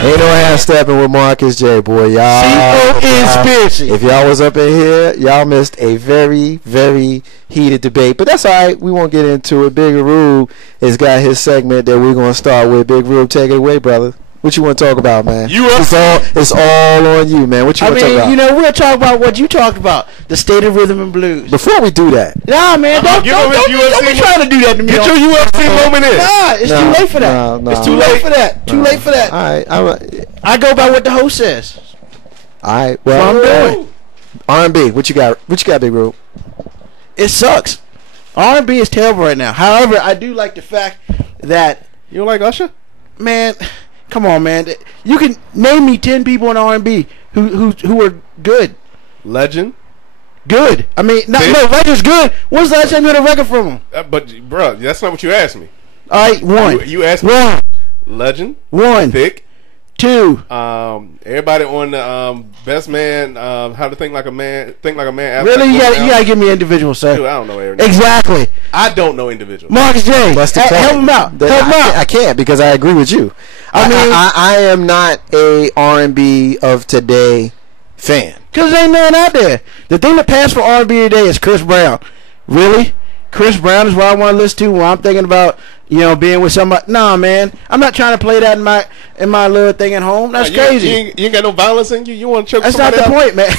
Ain't no half stepping with Marcus J, boy. Y'all. If y'all was up in here, y'all missed a very, very heated debate. But that's all right. We won't get into it. Big Rube has got his segment that we're going to start with. Big Rube, take it away, brother. What you want to talk about, man? It's all on you, man. What you want to talk about? You know, we'll talk about what you talked about, the state of rhythm and blues. Before we do that. Nah, man, don't be trying to do that to me. Get your UFC moment in. Nah, it's too late for that. No. It's too late for that. Too late for that. All right. I go by what the host says. All right. Well, I'm doing. R&B. What you got? What you got, Big Rube? It sucks. R&B is terrible right now. However, I do like the fact that you don't like Usher? Man, come on, man. You can name me 10 people in R&B who are good. Legend. Good. I mean, no, Legend's good. When's the last time you heard a record from him? But, bro, that's not what you asked me. All right, one. You asked me. One. Legend. One. Thick. Two. Everybody on the Best Man, How to Think Like a Man. Really? You gotta give me individual, sir. Dude, I don't know everything. Exactly. I don't know individual. Marcus J. Help him out. I can't because I agree with you. I am not a R&B of today fan. Because there ain't none out there. The thing that passed for R&B today is Chris Brown. Really? Chris Brown is what I want to listen to when I'm thinking about, being with somebody. Nah, man. I'm not trying to play that in my little thing at home. That's crazy. You ain't got no violence in you? You want to choke somebody out? That's not the point, man.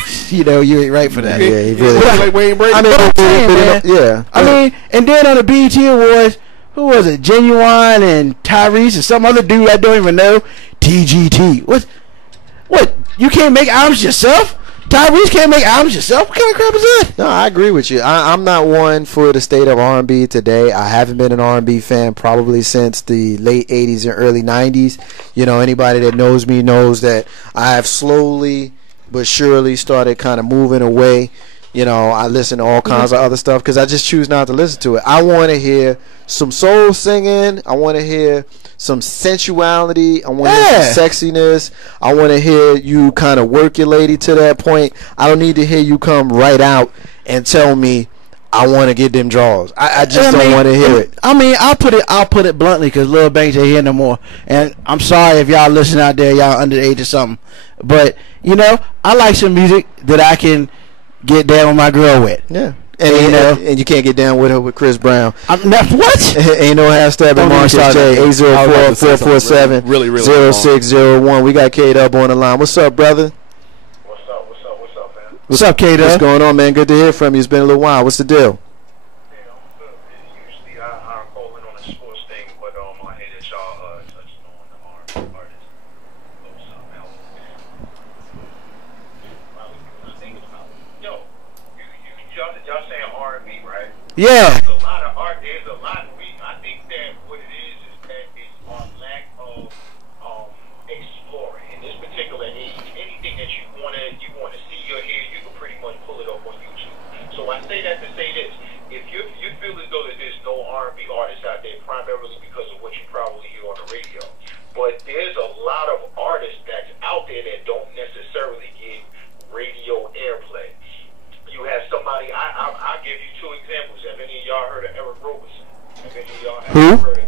You ain't right for that. Yeah, he really like Wayne Brady. I mean, and then on the BET Awards, who was it? Genuine and Tyrese and some other dude I don't even know. TGT. What? You can't make albums yourself? Tyrese can't make albums yourself? What kind of crap is that? No, I agree with you. I'm not one for the state of R&B today. I haven't been an R&B fan probably since the late 80s and early 90s. Anybody that knows me knows that I have slowly but surely started kind of moving away. I listen to all kinds of other stuff because I just choose not to listen to it. I want to hear some soul singing. I want to hear some sensuality. I want to hear some sexiness. I want to hear you kind of work your lady to that point. I don't need to hear you come right out and tell me I want to get them draws. I just don't want to hear it. I mean, I'll put it bluntly because Lil Banks ain't here no more. And I'm sorry if y'all listening out there, y'all under the age of something. But, I like some music that I can get down with my girl with. Yeah. And you can't get down with her with Chris Brown. What? Ain't no hashtag Marcus J. 804-447-0601. We got K-Dub on the line. What's up, brother? What's up, man? What's up, K-Dub? What's going on, man? Good to hear from you. It's been a little while. What's the deal? Yeah, I'm good. Usually I call in on the sports thing, but I hear that y'all touched on the artists. Y'all saying R&B, right? Yeah. There's a lot of art. There's a lot of reason. I think that what it is that it's our lack of exploring in this particular age. Anything that you wanna see or hear, you can pretty much pull it up on YouTube. So I say that to say this: if you feel as though that there's no R&B artists out there, primarily because of what you probably hear on the radio, but there's a lot of artists that's out there that don't necessarily get radio airplay. You have somebody, I'll give you two examples. Have any of y'all heard of Eric Roberson? Have any of y'all heard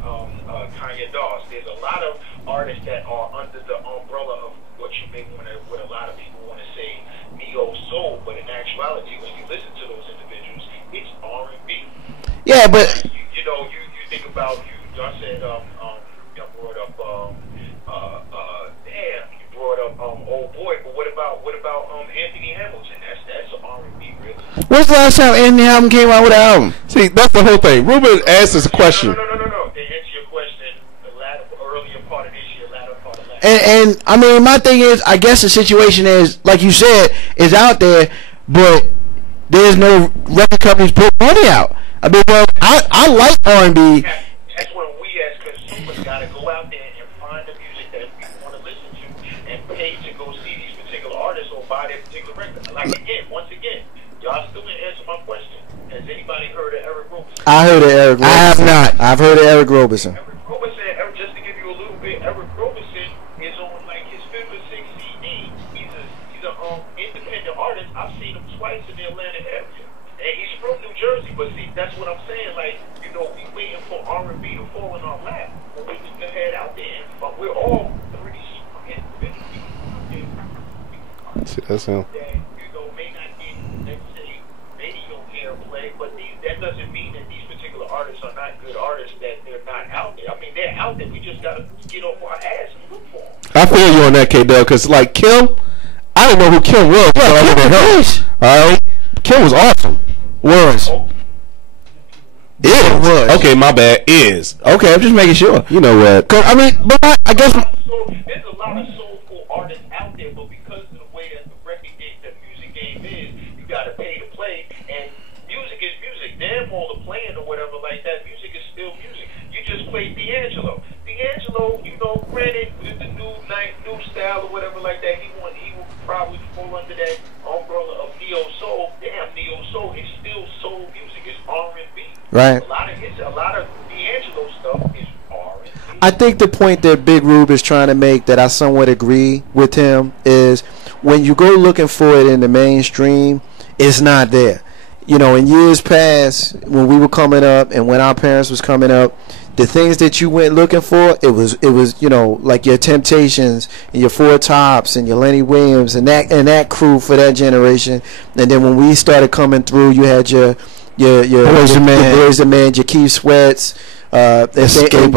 of Kanye Doss? There's a lot of artists that are under the umbrella of what you may want to, what a lot of people want to say, neo soul, but in actuality, when you listen to those individuals, it's R&B. Yeah, but you think about y'all said y'all brought up you brought up Old Boy, but what about Anthony Hamilton? That's R&B, really. When's the last time Anthony Hamilton came out with an album? See, that's the whole thing. Ruben asked us a question. No. To answer your question, the earlier part of this year, latter part of last And I mean, my thing is, I guess the situation is, like you said, is out there, but there's no record companies put money out. I mean, I like R&B. That's when we as consumers got to go out there and find the music that we want to listen to and pay to go see these particular artists or buy their particular record. Like once again, y'all still didn't answer my question. Has anybody heard of Eric Roberson? I heard of Eric Roberson. I have not. I've heard of Eric Roberson. Eric Roberson, just to give you a little bit, Eric Roberson is on like his 5th or 6th CD. He's a independent artist. I've seen him twice in the Atlanta area. And he's from New Jersey, but see, that's what I'm saying. Like, we waiting for R&B to fall in our lap. But we need to head out there and That's him. that may not get, let's say, radio airplay, but that doesn't mean that these particular artists are not good artists, that they're not out there. I mean, they're out there. We just gotta get off our ass and look for them. I feel you on that, K-Dub, because like Kim, I didn't know who Kim was. Yeah, I Kim was. All right, Kim was awesome. Was. Is. Was. Okay, my bad. Is. Okay, I'm just making sure. You know what? 'Cause, I mean, but I guess. So there's a lot of soulful artists out there, but because of the way that the record game, the music game is, you gotta pay to play, and music is music. Damn all the playing or whatever like that. Music is still music. You just played D'Angelo. D'Angelo, granted with the new style or whatever like that, he will probably fall under that umbrella of neo soul. Damn, neo soul is still soul music. It's R&B. Right. A lot of D'Angelo stuff is R&B. I think the point that Big Rube is trying to make, that I somewhat agree with him, is when you go looking for it in the mainstream, it's not there. In years past, when we were coming up and when our parents was coming up, the things that you went looking for, it was like your Temptations and your Four Tops and your Lenny Williams and that crew for that generation. And then when we started coming through, you had your Boys the Man, your Keith Sweats, Escape,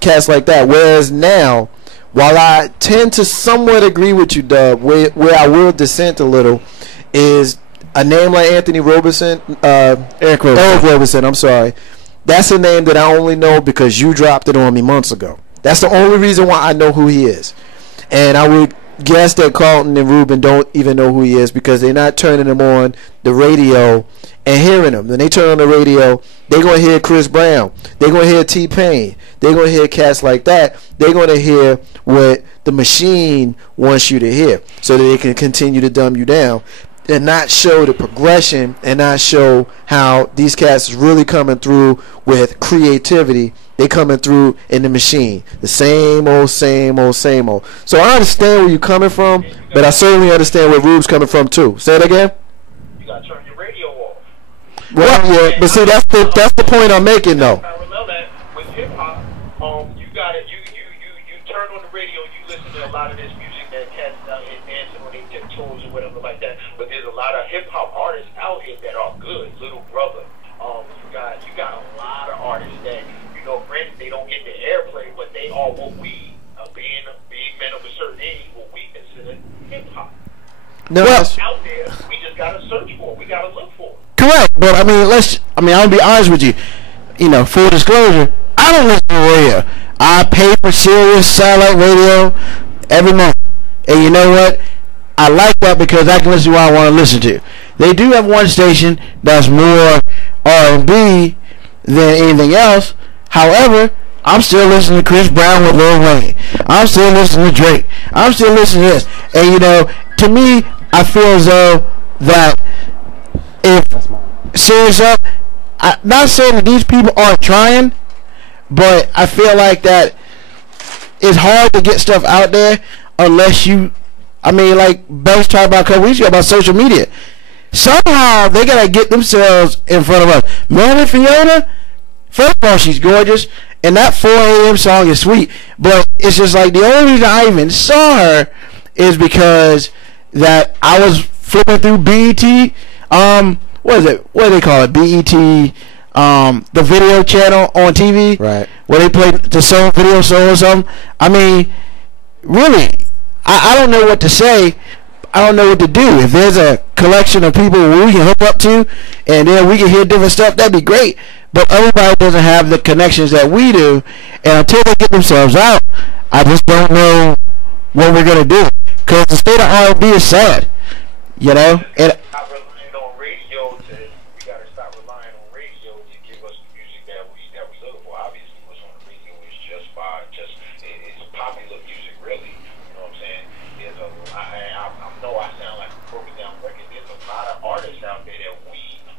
cats like that. Whereas now, while I tend to somewhat agree with you, Dub, where I will dissent a little, is a name like Anthony Roberson, Eric Roberson, I'm sorry. That's a name that I only know because you dropped it on me months ago. That's the only reason why I know who he is. And I would guess that Carlton and Ruben don't even know who he is because they're not turning him on the radio and hearing him. When they turn on the radio, they're going to hear Chris Brown. They're going to hear T-Pain. They're going to hear cats like that. They're going to hear what the machine wants you to hear so that they can continue to dumb you down and not show the progression and not show how these cats is really coming through with creativity. They coming through in the machine. The same old. So I understand where you're coming from, but I certainly understand where Rube's coming from too. Say it again. You gotta turn your radio off. Well, yeah, but see, that's the point I'm making though. Parallel that with hip hop, you turn on the radio, you listen to a lot of this music that cats out here dancing on their tiptoes or whatever like that. But there's a lot of hip hop artists out here that are good. Little Brother, you got a lot of artists that granted they don't get the airplay, but they are what we, being men of a certain age, what we consider hip hop. No, It's out there. We just gotta search for it. We gotta look for it. Correct, but I'm gonna be honest with you. Full disclosure, I don't listen to radio. I pay for Sirius satellite radio every month, and you know what? I like that because I can listen to what I want to listen to. They do have one station that's more R&B than anything else. However, I'm still listening to Chris Brown with Lil Wayne. I'm still listening to Drake. I'm still listening to this. And to me, I feel as though that if Sirius up, I'm not saying that these people aren't trying, but I feel like that it's hard to get stuff out there unless you, like Bell's talked about a couple weeks ago about social media. Somehow they gotta get themselves in front of us. Melanie Fiona, first of all, she's gorgeous, and that 4 a.m. song is sweet. But it's just like the only reason I even saw her is because that I was flipping through BET. What is it? What do they call it? BET, the video channel on TV, right? Where they play the song video soul or something. Really, I don't know what to say. I don't know what to do. If there's a collection of people we can hook up to, and then we can hear different stuff, that'd be great. But everybody doesn't have the connections that we do, and until they get themselves out, I just don't know what we're gonna do. Cause the state of R&B is sad, And Stop relying on radio we gotta stop relying on radio to give us the music that we look for. Obviously, what's on the radio is it's popular music, really. You know what I'm saying? I know I sound like a broken down record. There's a lot of artists out there that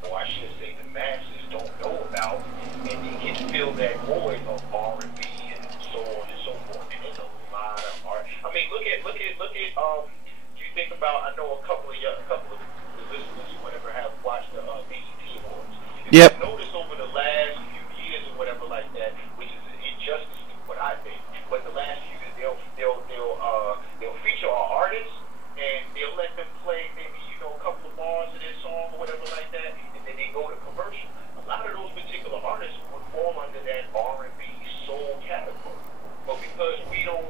or I should say, the masses don't know about, and they can fill that void of R&B and so on and so forth. And there's a lot of art. Look at. You think about. I know a couple of the listeners, whatever, have watched the BET Awards. Yep. You notice over the last few years or whatever like that, which is an injustice to what I think. But the last few years, they'll feature our artists, and they'll let happen for. But because we don't,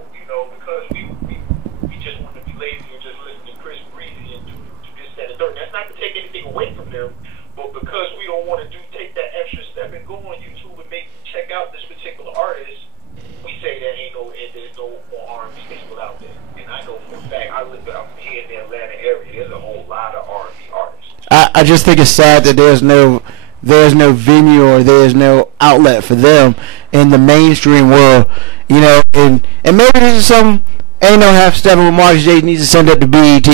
because we just want to be lazy and just listen to Chris Breezy and do this, that, and third. That's not to take anything away from them, but because we don't want to take that extra step and go on YouTube and check out this particular artist, we say that there's no more R&B people out there. And I know for a fact, I live out here in the Atlanta area. There's a whole lot of R&B artists. I just think it's sad that there's no venue or there's no outlet for them in the mainstream world, and maybe this is something ain't no half stepping with Marcus J needs to send up to BET.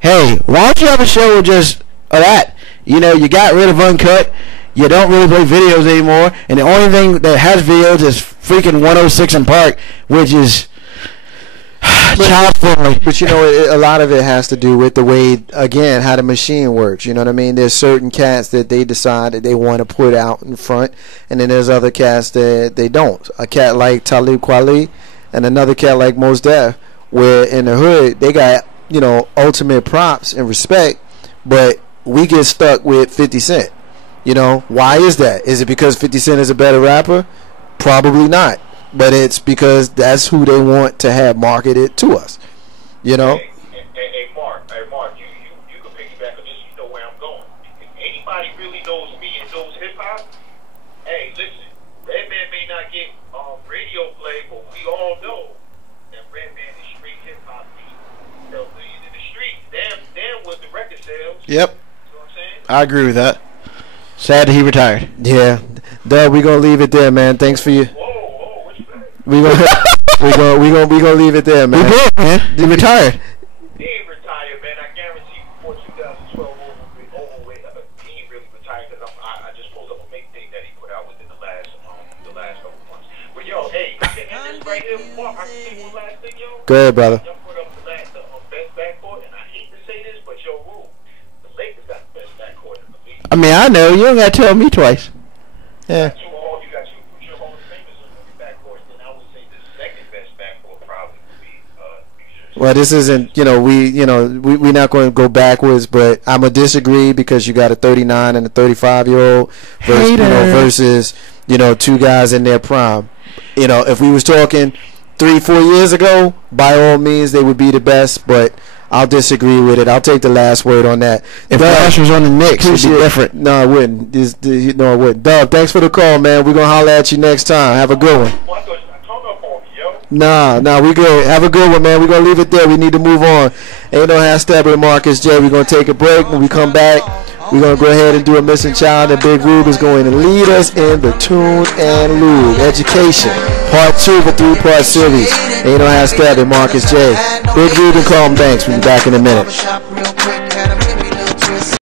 Hey, why don't you have a show with just that? You got rid of Uncut. You don't really play videos anymore, and the only thing that has videos is freaking 106 in Park, which is child friendly. But a lot of it has to do with the way, again, how the machine works. You know what I mean? There's certain cats that they decide that they want to put out in front, and then there's other cats that they don't. A cat like Talib Kweli and another cat like Mos Def, where in the hood they got ultimate props and respect, but we get stuck with 50 Cent. Why is that? Is it because 50 Cent is a better rapper? Probably not. But it's because that's who they want to have marketed to us. Hey, Mark, you can piggyback on this. You know where I'm going. If anybody really knows me and knows hip hop, hey, listen, Redman may not get radio play, but we all know that Redman is straight hip hop beat. So in the streets, damn what the record sales. Yep. You know what I'm saying? I agree with that. Sad that he retired. Yeah. Doug, we're gonna leave it there, man. Thanks for you. Whoa, what you say? We gonna leave it there, man. We did, man. He retired. He ain't retired, man. I guarantee before 2012 over with, he ain't really retired because I just pulled up a mixtape that he put out within the last couple months. But yo, hey, I can end this right here. Mark, I can say one last thing, yo. Go ahead, brother. Y'all put up the best backcourt, and I hate to say this, but yo, Rule, the Lakers got the best backcourt in the league. I mean, I know. You don't got to tell me twice. Yeah. You got two future Hall of Famers on your backcourt, then I would say the second best backcourt probably would be New Jersey. Well, this isn't, we're not going to go backwards, but I'm going to disagree because you got a 39 and a 35-year-old versus, two guys in their prime. If we was talking 3-4 years ago, by all means, they would be the best, but I'll disagree with it. I'll take the last word on that. If Flash was on the Knicks, it'd be different. No, I wouldn't. No, I wouldn't. Dub, thanks for the call, man. We're going to holler at you next time. Have a good one. Nah, we good. Have a good one, man. We're going to leave it there. We need to move on. Ain't no half Steppin' Marcus J. We're going to take a break. When we come back, we're going to go ahead and do a Missing Child, and Big Rube is going to lead us in the Tune and Lube Education, Part 2 of a 3-part series. Ain't no half Steppin' Marcus J. Big Rube and Carlton Banks. We'll be back in a minute.